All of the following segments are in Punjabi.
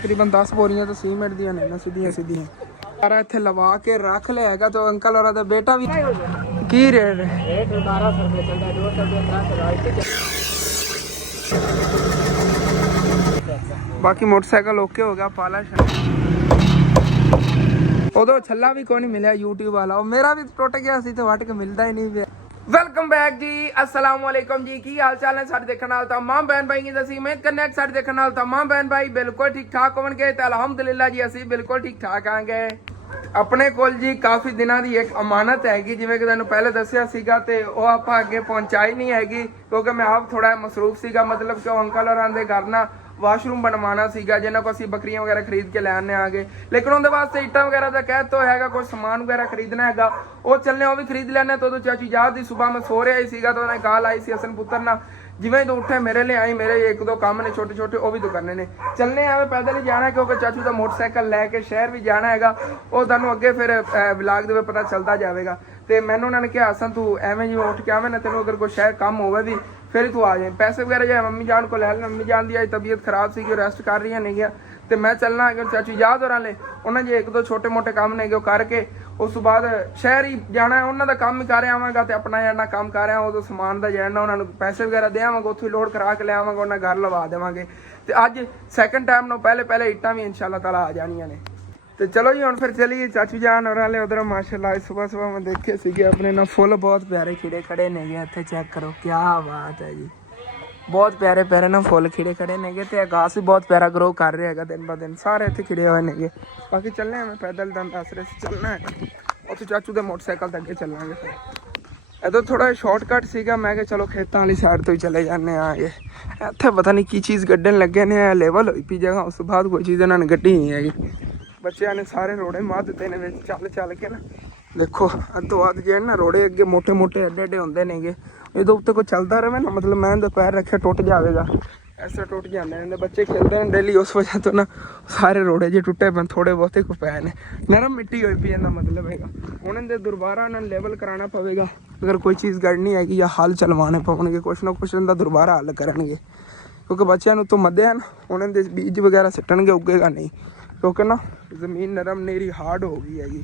तकरीबन 10 बोरियां तो सीमेंट ਦੀਆਂ ਨੇ ਨਾ ਸਿੱਧੀਆਂ ਸਿੱਧੀਆਂ ਸਾਰਾ ਇੱਥੇ ਲਵਾ ਕੇ ਰੱਖ ਲਿਆ ਹੈਗਾ। तो अंकल और ਦਾ बेटा भी की रेट है 1200 रुपए चलता है 200 बाकी मोटरसाइकिल ओके हो गया पाला उदो छला भी कोई नहीं मिला यूट्यूब वाला मेरा भी टुट गया सी तो वट के मिलता ही नहीं पिया। वेलकम बैक जी अस्सलाम वालेकुम जी की हाल चाल है सारे देखने वाले तमाम बहन भाई की दसी उम्मीद करने सारे देखने वाले तमाम बहन भाई बिल्कुल ठीक ठाक होंगे तो अलहमदुलिल्लाह जी असी बिल्कुल ठीक ठाक आएंगे। अपने कोल जी काफ़ी दिनों की एक अमानत हैगी जिवें कि तुहानूं पहले दस्सिया सीगा ते ओह आपां अगे पहुंचाई नहीं हैगी क्योंकि मैं आप थोड़ा मसरूफ सीगा मतलब कि अंकल होरां दे घर ना वाशरूम बनवाना सीगा जिन्हों को असी बकरियां वगैरह खरीद के लैने आ गए लेकिन उनके वास्ते इट्टां वगैरह का कह तो हैगा कुछ समान वगैरह खरीदना हैगा वो चलने वो भी खरीद लैने तो चाची याद ही सुबह मैं सो रहा ही सीगा तो उन्हें कॉल आई सी हसन पुत्र ना जिवें तो उठे मेरे लिए आई मेरे एक दो काम ने छोटे छोटे वो भी तो करने ने चलने आवे पैदल ही जाना है क्योंकि चाचू का मोटरसाइकिल लैके शहर भी जाना हैगा वो तुहानूं अगे फिर व्लॉग दे पता चलता जाएगा। तो मैंने उन्होंने कहा हसन तू एवें जिवें उठ के आवे ना तेनों अगर कोई शहर काम होवे भी फिर तू आ जाए पैसे वगैरह जाए मम्मी जान को लै मम्मी जान दी आज तबीयत खराब सी रेस्ट कर रही नहीं गया तो मैं चलना है चाचू याद हो रहा उन्हें जो एक दो छोटे मोटे काम ने करके उस बाद शहर ही जाना है उन्होंने काम ही कर आवागा तो अपना जाना काम कर रहा उदो समान का जाना उन्होंने पैसे वगैरह दे आवागा उत्थों लोड करा के ले आवागा उन्हें घर लवा देवांगे तो अज सैकेंड टाइम नो पहले इट्टां भी इंशाअल्लाह ताला आ जानियां ने। तो चलो जी हम फिर चलिए चाचू जान और वाले उधर माशाल्लाह सुबह सुबह मैं देखे सीगे अपने ना फुल बहुत प्यारे खिड़े खड़े ने इत्थे चेक करो क्या बात है जी बहुत प्यारे प्यारे ना फुल खिड़े खड़े ने तो घास भी बहुत प्यारा ग्रो कर रहा है दिन ब दिन सारे इतने खिड़े हुए ने बाकी चलने हमें पैदल दस रहे चलना है और चाचू के मोटरसाइकिल अगे चलांगे इधर थोड़ा शॉर्टकट सीगा मैं कि चलो खेतों वाली साइड तो ही चले जाने आए इतने पता नहीं की चीज़ गड्ढन लगे ने लेवल हुई पी जगह उस बाद कोई चीज़ इन्होंने गड्ढी नहीं हैगी बच्चों ने सारे रोड़े मार दिते ने चल चल के ना देखो अद्धो अध जे ना रोड़े अगे मोटे मोटे एडे एडे होंगे ने इधर उत्ते कोई चलता रहे ना मतलब मैं पैर रखे टुट जाएगा ऐसा टुट जाते हैं बच्चे खेलते हैं डेली उस वजह तो ना सारे रोड़े जे टुटे पे थोड़े बहुते को पै ने नरम मिट्टी हो पी मतलब है उन्हें दोबारा उन्हें लेवल कराना पवेगा अगर कोई चीज़ गढ़नी हैगी या हल चलवाने पवनगे कुछ ना कुछ उनका दोबारा हल करेंगे क्योंकि बच्चों तो मध्य है ना उन्हें बीज वगैरह सिटणगे उगेगा नहीं क्योंकि ना ज़मीन नरम नेरी हार्ड हो गई हैगी।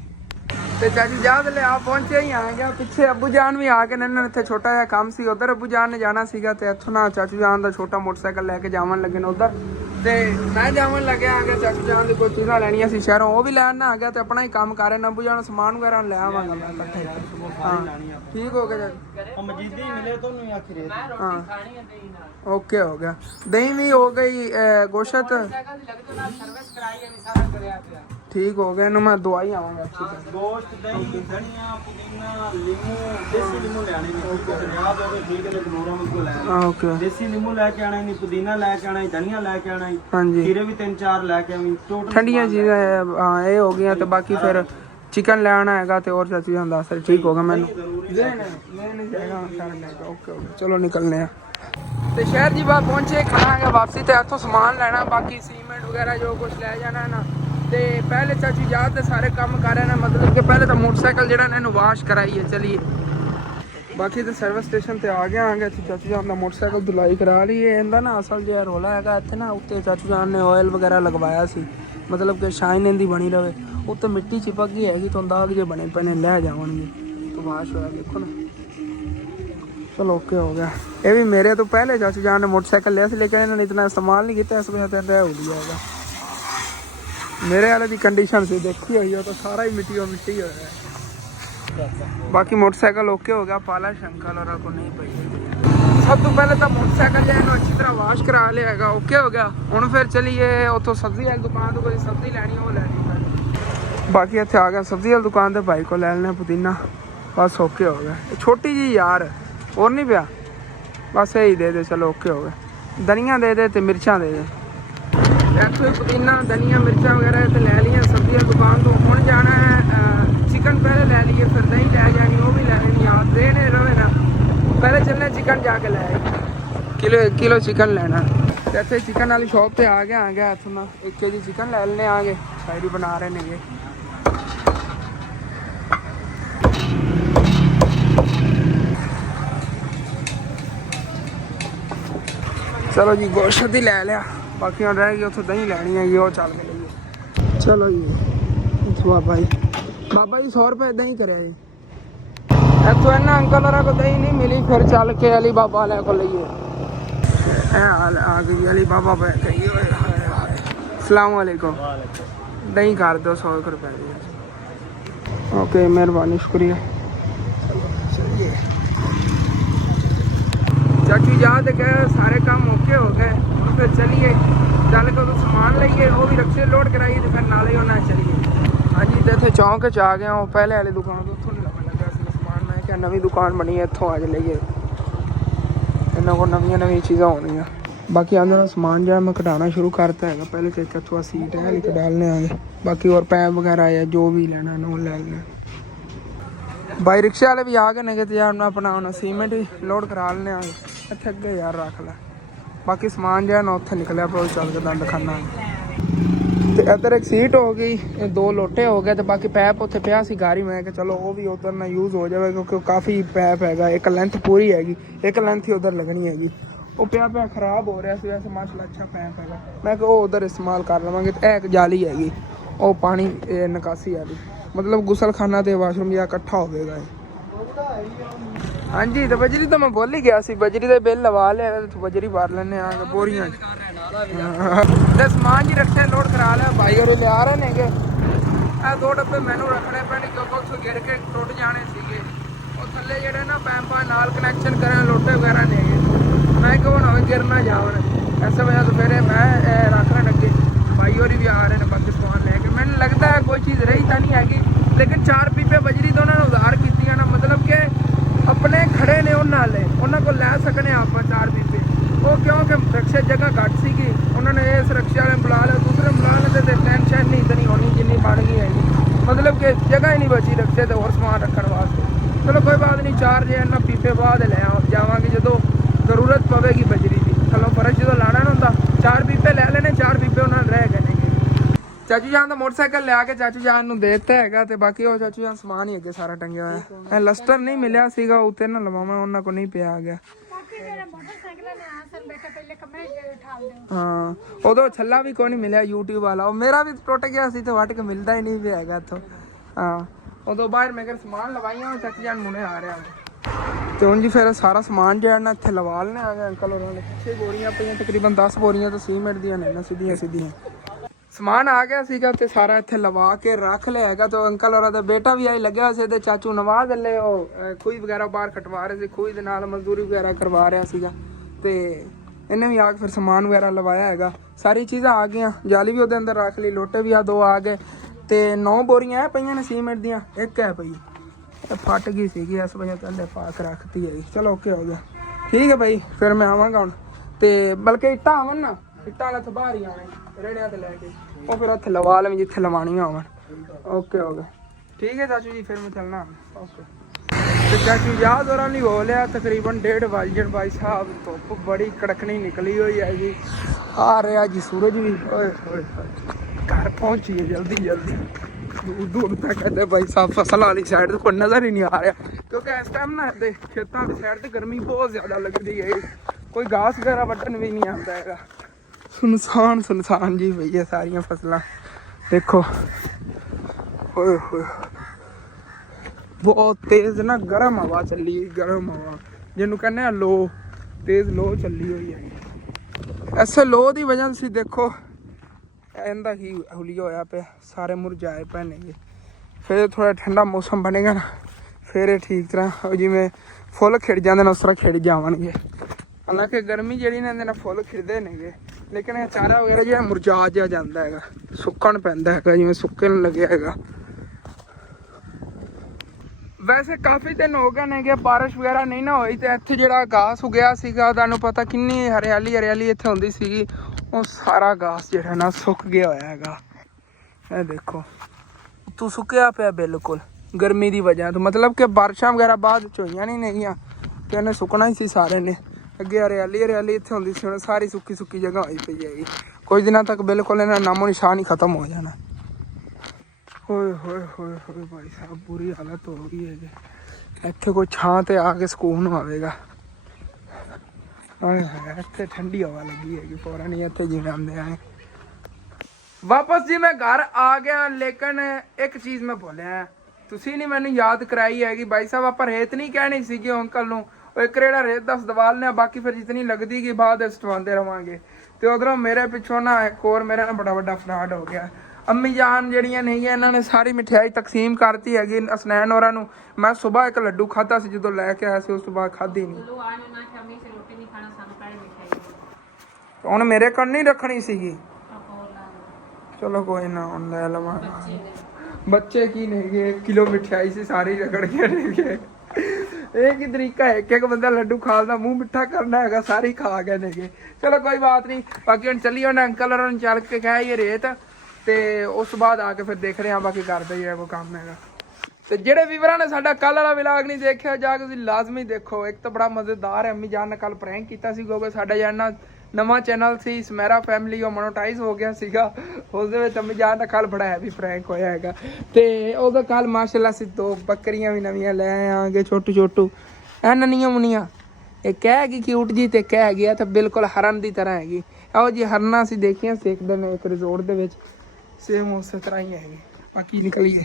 तो चाची याद ले आप पहुंचे ही आ गया पिछे अबू जान भी आके इन्होंने इतने छोटा जहा काम सी उधर अबू जान ने जाना सीगा तो इत्थों ना चाचू जान का छोटा मोटरसाइकिल लैके जावन लगे ने उधर तो मैं जावन लगे आ गया चाचू जान की कोई चीज़ां लैनियां सी शहरों वो भी लैन आ गया तो अपना ही काम कर रहे हैं अबू जान समान वगैरह लै आवांगा मैं इकट्ठे हाँ ठीक हो गया हाँ ओके हो गया दही भी हो गई गोश्त ठीक हो गया मैं दवाई आवांगा अच्छी तरह गोश्त दही धनिया पुदीना नींबू देसी नींबू ले आने याद हो ठीक है नूरा मुझको ले ओके देसी नींबू लेके आना है पुदीना लेके आना है धनिया लेके आना है हाँ जी खीरे भी 3-4 लेके आवी टोटल ठंडियां चीज़ें हाँ ये हो गई तो बाकी फिर चिकन ले आना है तो और चाचू जान दस ठीक होगा मैंने ओके ओके चलो निकलने हैं तो शहर जी बात पहुंचे खाना वापसी तो इतों समान लेना बाकी सीमेंट वगैरह जो कुछ ले जाना है ना तो पहले चाचू याद सारे काम कर रहे हैं मतलब कि पहले तो मोटरसाइकिल जो इन्होंने वाश कराई है चलिए बाकी तो सर्विस स्टेशन पर आ गया आगे चाचू जान का मोटरसाइकिल धुलाई करा ली है इनका ना असल जो रोला है इतने ना उत्ते चाचू जान ने ऑयल वगैरह लगवाया सी मतलब कि शाइन इनकी बनी रहे उत्ते मिट्टी चिपक गई हैगी तो दाग जो बने पे लै जाएंगे तो वाश होया देखो ना चलो ओके हो गया ये भी मेरे तो पहले चाचू जान ने मोटरसाइकिल लिया लेकिन इन्होंने इतना इस्तेमाल नहीं किया इस वजह से रह हो जाएगा मेरे वाले की कंडीशन से देखी हुई हो तो सारा ही मिट्टी हो है बाकी मोटरसाइकिल ओके हो गया पाला शंकल और को नहीं पई सब तो पहले तो मोटरसाइकिल जो अच्छी तरह वाश करा लिया है ओके हो गया हूँ फिर चलिए उतो सब्जी वाली दुकान तो कोई सब्जी लैनी वो लैनी बाकी इतने आ गया सब्जी वाली दुकान तो भाई को ले लेना पुदीना बस ओके हो गया छोटी जी यार और नहीं पिया बस यही दे दे चलो ओके हो गया धनिया दे दे तो मिर्चा दे दे इतों पुदीना धनिया मिर्चा वगैरह तो ले लिया सब्जी दुकान तो हूँ जाना है चिकन पहले ले लिए फिर दही लै जानी वो भी लै लेनी याद देने रहे ना पहले चलने चिकन जाके ले किलो चिकन लेना तो इतने चिकन वाली शॉप पे आ गया इतों ना 1 kg चिकन ले लेने आ गए शायरी बना रहे ने चलो जी गोश्त ही ले लिया ਬਾਕੀ ਹੁਣ ਰਹਿ ਗਈ ਉੱਥੋਂ ਦਹੀਂ ਲੈਣੀ ਹੈਗੀ, ਉਹ ਚੱਲ ਕੇ ਲਈਏ। ਚਲੋ ਜੀ ਬਾਬਾ ਜੀ 100 ਰੁਪਏ ਦਹੀਂ ਕਰਿਆ ਜੀ ਇੱਥੋਂ। ਇਹਨਾਂ ਅੰਕਲ ਹੋਰਾਂ ਕੋਲ ਦਹੀਂ ਨਹੀਂ ਮਿਲੀ, ਫਿਰ ਚੱਲ ਕੇ ਅਲੀ ਬਾਬਾ ਵਾਲਿਆਂ ਕੋਲ ਲਈਏ। ਇਹ ਆ ਗਈ ਅਲੀ ਬਾਬਾ ਪੈ ਗਈ। अस्सलाम वालेकुम। दही कर दो 100 रुपए की। ओके मेहरबानी शुक्रिया। चलिए चाचू याद है सारे काम ओके हो गए, हम फिर चलिए चल के तो सामान लीए, वो भी रक्शे लोड कराइए तो फिर नाले होना चलिए। हाँ जी तो इतने चौंक च आ गया, वो पहले वाली दुकान तो उतों नहीं लगन लगा समान। मैं क्या नवी दुकान बनी है, इतों अज लीए इन्होंने को नवी चीज़ा होनी। बाकी अंदर समान जो मैं कटाना शुरू करता है। पहले तो एक अथवा सीट है लिख डालने आगे, बाकी और पैप वगैरह है जो भी लेना है वो ले लेना। बाई रिक्शे वाले भी आ गए ने, तो यार मैं अपना उन्हें सीमेंट ही लोड करा लेने आगे इतने अगे यार रख लै। बाकी समान जो है ना उत्थे निकलिया पर चल के दंद खाना। तो इधर एक सीट हो गई, 2 लोटे हो गए, तो बाकी पैप उत्थे पिया सी गाड़ी में कि चलो वो भी उधर ना यूज़ हो जाए, क्योंकि काफ़ी पैप है, एक लेंथ पूरी हैगी, एक लेंथ ही उधर लगनी हैगी। वो पिया पिया खराब हो रहा है, वैसे माशाल्लाह अच्छा पैप है। मैं वो उधर इस्तेमाल कर लवांगे। तो एक जाली हैगी वो पानी निकासी वाली, मतलब गुसलखाना तो वाशरूम या इकट्ठा होगा। हाँ जी तो बजरी तो मैं बोल ही गया सी, बजरी का बिल लवा लिया, तो बजरी भर लेने आ बोरियां। समान जी रखे लोड करा लिया भाई और ले आ रहे हैं। 2 डब्बे मैनू रखने पैने क्योंकि उतों गिर के टुट जाने थे। और थले जो ना पैंपा नाल कनैक्शन करें लोटे वगैरह नहीं है, मैं क्यों ना गिर ना जाओ। ऐसा वजह तो फिर मैं रखने लगे भाई और भी आ रहे हैं बाकी समान लेके। मैंने लगता है कोई चीज़ रही तो नहीं हैगी, लेकिन 4 पीपे बजरी तो उन्होंने उधार की ना, मतलब कि अपने खड़े ने उन्होंने को लै सकने आप 4 पीपे। वो क्योंकि रक्शे जगह घट सी, उन्होंने इस रक्शे वाले बुला लिया, दूसरे बुला लेते तो टेंशन नहीं इतनी होनी जिन्नी बन गई है। मतलब कि जगह ही नहीं बची रक्शे तो और समान रखने वास्ते। चलो कोई बात नहीं, 4 जो है ना पीपे बाद ले जावांगे जो जरूरत पवेगी बजरी की। थलों फर्श जो लाना ना होंगे 4 पीपे ले लेने, 4 पीपे उन्होंने रह गए। चाचू जान का मोटरसाइकिल लिया के चाचू जान नूं देता है, तो बाकी वो चाचू जान समान ही अगे सारा टंगिया हुआ। लस्टर नहीं मिलिया सीगा उत्ते ना लवावां, उन्हां को नहीं पिया आ गया। हाँ उदों छल्ला भी कोई नहीं मिलिया यूट्यूब वाला, मेरा भी टुट गया सी तो वट के मिलता ही नहीं पिया हैगा इत्थों। हाँ उदों बाहर मैं समान लवाइया, चाचू जान मुने आ रहा तो हूँ जी फिर सारा समान जो है ना इतने लवा लेने आ गए। अंकल उन्होंने 6 बोरियां पे तकरीबन 10 बोरियां तो सीमेंट दियां ने सीधियां सीधियां। समान आ गया सीगा ते सारा इतने लवा के रख लिया है। तो अंकल और बेटा भी आई लग्या से ते चाचू नवा दे खूही वगैरह बाहर कटवा रहे थे, खूही दे नाल मजदूरी वगैरह करवा रहा सीगा। ते इन्हें भी आके फिर समान वगैरह लवाया है। सारी चीज़ां आ गई, जाली भी उहदे अंदर रख ली, लोटे भी 2 आ गए। तो 9 बोरियां है पईयां ने सीमेंट दियां, एक है पई फट गई सी, इस वजह तो पाक रखती है। चलो ओके हो गया, ठीक है भाई। फिर मैं आवागा हूँ, तो बल्कि इट्टा आवन ना, इट्टा वाले तो बाहर ही आने रेड़िया तो लैके वो फिर उत्थे लवा लें जिथे लवानियां होवन। ओके हो गया, ठीक है चाचू जी फिर मैं चलना। ओके तो चाचू याद और नहीं हो लिया, तकरीबन 1:30 बजे भाई साहब धुप्प बड़ी कड़कनी निकली हुई है जी। आ रहा जी सूरज भी, घर पहुँचिए जल्दी जल्दी। दूर दूर तक कहते भाई साहब फसल वाली साइड तो कोई नज़र ही नहीं आ रहा, क्योंकि इस टाइम ना खेतों की साइड तो गर्मी बहुत ज़्यादा लगती है, कोई घास वगैरह वड्डन भी नहीं आता है। सुनसान सुनसान जी भई सारिया फसलां देखो। होए होए बहुत तेज़ ना गर्म हवा चली, गर्म हवा जिन्होंने कहने लो, तेज़ लो चली हुई है। ऐसे लो की वजह से देखो इनका ही हुलिया होया पे, सारे मुरझाए पे ने। फिर थोड़ा ठंडा मौसम बनेगा ना, फिर ठीक तरह जिमें फुल खिड़ जाते हैं उस तरह खिड़ जावणगे। हालांकि गर्मी जी ने फुल खिड़ते ने, लेकिन ये चारा वगैरह जो मुरझा जा जाता है, सुकन पैंदा है जिमें सुकन लगे है। वैसे काफ़ी दिन हो गए ने कि बारिश वगैरह नहीं ना हुई, तो इत्थे जिहड़ा घास उगया सीगा तुहानूं पता किन्नी हरियाली हरियाली इत्थे हुंदी सीगी, वो सारा घास जिहड़ा ना सुक गया होया हैगा। ये देखो तू सुक्या पिया बिल्कुल गर्मी की वजह तो, मतलब कि बारिशां वगैरह बाद च होईयां नहीं तो इन्हें सुकना ही सी सारे ने। अगे हरियाली हरियाली इत्थे हुंदी सी, हुण सारी सुक्की सुक्की जगह होई पई हैगी। कुछ दिनों तक बिल्कुल इन्हां नामो निशान ही खत्म हो जाना। होए होए होए होए भाई साहब बुरी हालत हो गई है। इत्थे कोई छां ते आके सुकून आवेगा। ਹਾਏ ਹਾਏ ਇੱਥੇ ਠੰਡੀ ਹਵਾ ਲੱਗੀ ਹੈਗੀ ਫੌਰਨ ਹੀ ਇੱਥੇ ਜਿਵੇਂ ਆਉਂਦੇ ਆਏ। ਵਾਪਸ ਜੀ ਮੈਂ ਘਰ ਆ ਗਿਆ, ਲੇਕਿਨ ਇੱਕ ਚੀਜ਼ ਮੈਂ ਭੁੱਲਿਆ, ਤੁਸੀਂ ਨਹੀਂ ਮੈਨੂੰ ਯਾਦ ਕਰਾਈ ਹੈਗੀ। ਭਾਈ ਸਾਹਿਬ ਆਪਾਂ ਰੇਤ ਨਹੀਂ ਕਹਿਣੀ ਸੀਗੀ ਅੰਕਲ ਨੂੰ, ਉਹ ਇੱਕ ਰੇੜਾ ਰੇਤ ਦਾ ਸਦਵਾਲ ਨੇ, ਬਾਕੀ ਫਿਰ ਜਿਤਨੀ ਲੱਗਦੀ ਗਈ ਬਾਅਦ ਸਟਵਾਉਂਦੇ ਰਵਾਂਗੇ। ਤੇ ਉਧਰੋਂ ਮੇਰੇ ਪਿੱਛੋਂ ਨਾ ਇੱਕ ਹੋਰ ਮੇਰੇ ਨਾਲ ਬੜਾ ਵੱਡਾ ਫਰਾਡ ਹੋ ਗਿਆ। ਅੰਮੀ ਜਾਨ ਜਿਹੜੀਆਂ ਨਹੀਂ ਇਹਨਾਂ ਨੇ ਸਾਰੀ ਮਠਿਆਈ ਤਕਸੀਮ ਕਰਤੀ ਹੈਗੀ ਅਸਨੈਨ ਹੋਰਾਂ ਨੂੰ। ਮੈਂ ਸਵੇਰ ਇੱਕ ਲੱਡੂ ਖਾਧਾ ਸੀ ਜਦੋਂ ਲੈ ਕੇ ਆਇਆ ਸੀ, ਉਸ ਤੋਂ ਬਾਅਦ ਖਾਧੀ ਨਹੀਂ। ਹੁਣ ਮੇਰੇ ਕੋਲ ਨਹੀਂ ਰੱਖਣੀ ਸੀਗੀ, ਚਲੋ ਕੋਈ ਨਾ ਹੁਣ ਲੈ ਲਵਾਂ। ਬੱਚੇ ਕੀ ਨੇਗੇ, 1 ਕਿਲੋ ਮਠਿਆਈ ਸੀ ਸਾਰੀ ਰਗੜ ਕੇ ਨੇਗੇ। ਇਹ ਕੀ ਤਰੀਕਾ ਹੈ, ਇੱਕ ਬੰਦਾ ਲੱਡੂ ਖਾਲਦਾ ਮੂੰਹ ਮਿੱਠਾ ਕਰਨਾ ਹੈਗਾ, ਸਾਰੇ ਖਾ ਗਏ ਨੇਗੇ। ਚਲੋ ਕੋਈ ਬਾਤ ਨਹੀਂ, ਬਾਕੀ ਹੁਣ ਚੱਲੀ ਉਹਨੇ ਅੰਕਲ ਹੋਰਾਂ ਨੂੰ ਚੱਲ ਕੇ ਕਿਹਾ ਇਹ ਰੇਤ, ਤੇ ਉਸ ਤੋਂ ਬਾਅਦ ਆ ਕੇ ਫਿਰ ਦੇਖਦੇ ਹਾਂ ਬਾਕੀ ਕਰਦੇ ਹੀ ਹੈ ਕੋਈ ਕੰਮ ਹੈਗਾ। ਤੇ ਜਿਹੜੇ ਵੀਵਰਾਂ ਨੇ ਸਾਡਾ ਕੱਲ ਵਾਲਾ ਵਲੌਗ ਨਹੀਂ ਦੇਖਿਆ ਜਾ ਕੇ ਤੁਸੀਂ ਲਾਜ਼ਮੀ ਦੇਖੋ, ਇੱਕ ਤਾਂ ਬੜਾ ਮਜ਼ੇਦਾਰ ਹੈ। ਅੰਮੀ ਜਾਨ ਨੇ ਕੱਲ ਪ੍ਰੈਂਕ ਕੀਤਾ ਸੀ ਕਿਉਂਕਿ ਸਾਡਾ ਜਿਹੜਾ ਨਵਾਂ ਚੈਨਲ ਸੀ ਸਮੈਰਾ ਫੈਮਿਲੀ, ਉਹ ਮੋਨੋਟਾਈਜ਼ ਹੋ ਗਿਆ ਸੀਗਾ। ਉਸ ਦੇ ਵਿੱਚ ਅੰਮੀ ਜਾਨ ਦਾ ਕੱਲ ਬੜਾ ਹੈਵੀ ਪ੍ਰੈਂਕ ਹੋਇਆ ਹੈਗਾ। ਤੇ ਉਹਦਾ ਕੱਲ ਮਾਸ਼ਾਅੱਲਾ ਅਸੀਂ 2 ਬੱਕਰੀਆਂ ਵੀ ਨਵੀਆਂ ਲੈ ਆਵਾਂਗੇ, ਛੋਟੂ ਐ ਨਨੀਆਂ ਮੁਨੀਆਂ। ਇਹ ਕਹਿ ਗਈ ਕਿਊਟ ਜੀ ਤੇ ਕਹਿ ਗਿਆ ਤਾਂ ਬਿਲਕੁਲ ਹਰਨ ਦੀ ਤਰ੍ਹਾਂ ਹੈਗੀ। ਇਹੋ ਜੀ ਹਰਨਾਂ ਅਸੀਂ ਦੇਖੀਆਂ ਸਿੱਖਦੇ ਨੇ ਇੱਕ ਰਿਜ਼ੋਰਟ ਦੇ ਵਿੱਚ, ਸੇਮ ਉਸੇ ਤਰ੍ਹਾਂ ਹੀ ਹੈਗੀ। ਬਾਕੀ ਨਿਕਲੀਏ,